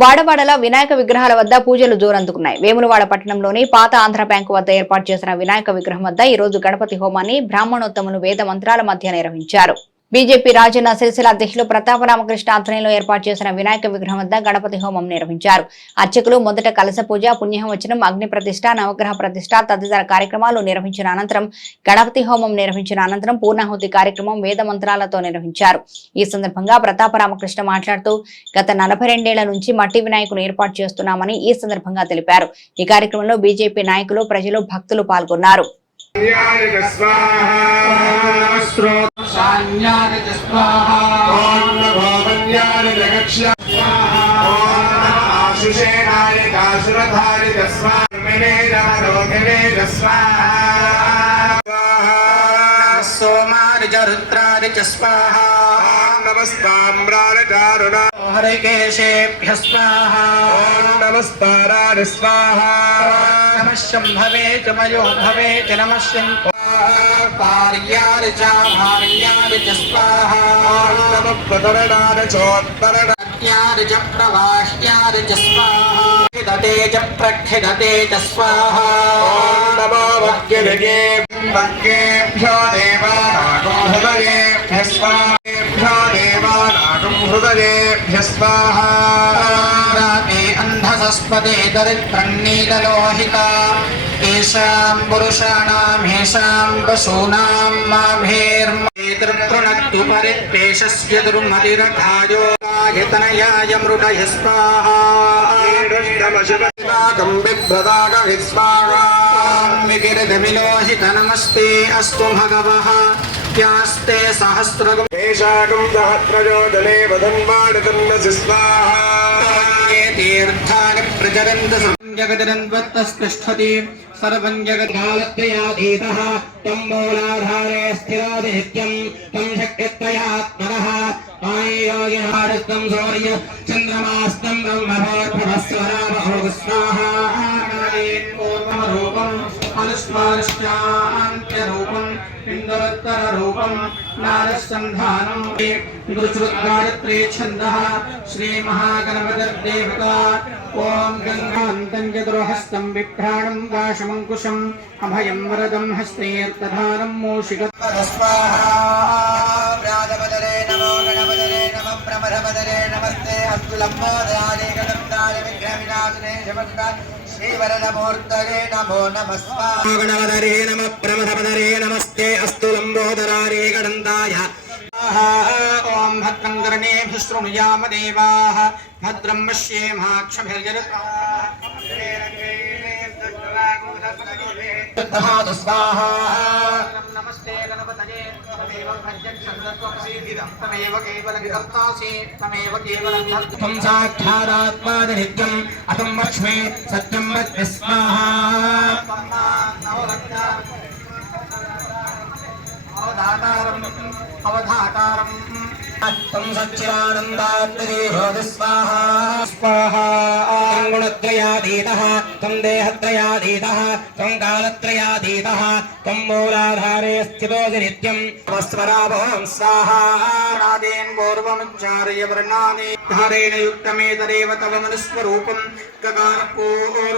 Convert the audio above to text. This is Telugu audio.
వాడవాడల వినాయక విగ్రహాల వద్ద పూజలు జోరందుకున్నాయి. వేములవాడ పట్టణంలోని పాత ఆంధ్ర బ్యాంకు వద్ద ఏర్పాటు చేసిన వినాయక విగ్రహం వద్ద ఈ రోజు గణపతి హోమాన్ని బ్రాహ్మణోత్తములు వేద మంత్రాల మధ్య నిర్వహించారు. బీజేపీ రాజన్న సిరిసిల్ల అధ్యక్షులు ప్రతాప రామకృష్ణ ఆధ్వర్యంలో ఏర్పాటు చేసిన వినాయక విగ్రహం వద్ద గణపతి హోమం నిర్వహించారు. అర్చకులు మొదట కలశ పూజ పుణ్యవచనం అగ్ని ప్రతిష్ట నవగ్రహ ప్రతిష్ట తదితర కార్యక్రమాలు నిర్వహించిన అనంతరం గణపతి హోమం నిర్వహించిన అనంతరం పూర్ణాహుతి కార్యక్రమం వేద మంత్రాలతో నిర్వహించారు. ఈ సందర్భంగా ప్రతాప రామకృష్ణ మాట్లాడుతూ గత నలభై రెండేళ్ళ నుంచి మట్టి వినాయకులు ఏర్పాటు చేస్తున్నామని ఈ సందర్భంగా తెలిపారు. ఈ కార్యక్రమంలో బీజేపీ నాయకులు ప్రజలు భక్తులు పాల్గొన్నారు. సాన్యాయ స్వాహా ఆశుషేనాయ కాసురధారి తస్మాన్మినే నమరోగిణే సోమారి చ రుద్రారి చ స్వాహా నమస్తామ్రాణచారుణ హరికేశేభ్య స్వాహా నమస్తారాణి స్వాహ నమ శంభవే చ మయో భవే చ నమ శం పార్యారి చ భార్యారి చ స్వాహా నమ ప్రతరణాన చోత్తరణ ప్రఖ్యారి చ ప్రవాహ్యారి చ స్వాహా ఖిదతే చ ప్రఖిదతే చ స్వాహా నమో వక్యజగే వక్యేభ్యో దేవానాగం హృదయేభ్య స్వాహేభ్యో అంధసస్పదే దరిద్రన్నీలలోహిత ఏషాం పురుషాణాం హేషాం పశూనాం మాభేర్మేతృణక్తు పరిత్వేషస్య దుర్మతిరథాయో యతనయాయ మృడయ స్వాహా శివనాగం బిభ్రదాగ విస్వాహ వికిరగమిలోహిత నమస్తే नित्यास्ते सहस्रगं तेषाकं दहप्रयोजने वधन्वाडतन्नसि स्वाहाये तीर्थानि प्रचरन्त जगदनन्वत्तस्तिष्ठति सर्वं जगद्भालत्रयाधीतः तं मूलाधारे स्थिरादिनित्यं तं शक्तित्रयात्मनः माययोगिहारस्तं सौर्य चन्द्रमास्तं ब्रह्मभोर्भवस्वरा बहुस्वाहा स्मरश्चान्त्यरूपम् पिण्डोत्तररूपम् नारसन्धानम् गायत्री छन्दः श्रीमहागणपतिर्देवता। ॐ गङ्गान्तम् चतुर्हस्तम् बिभ्राणम् दाशमङ्कुशम् अभयम् वरदम् हस्तेर्तधानम् मूषिक स्वाहादरे नमो गणपदरे नम प्रमरपदरे नमस्ते। अस्तु लम्बोदयादे गणम् दाय विघ्नविनाशने शमन्ता श्रीवरदमूर्तये नमो नमः स्वाहा गणपदरे नमः प्रमथपदरे नमस्ते अस्तु लम्बोदरारे गणन्दाय ॐ भद्रं कर्णेभिः शृणुयाम देवाः भद्रं पश्येमाक्षभिर्जगत् त्वं साक्षादात्मादनित्यम् अतं लक्ष्मे सत्यं स्वाहा अवधातारम्। अवधातारम्। तं सच्चिदानन्दात्मदेहोति स्वाहा स्वाहा तं गुणत्रयाधीतः तं देहत्रयाधीतः तं कालत्रयाधीतः तं मूलाधारे स्थितोऽसि नित्यं वस्वराभवं स्वाहा नादेन पूर्वमुच्चार्य वर्णानि धारेण युक्तमेतदेव तव मनुस्वरूपं गकारपूर्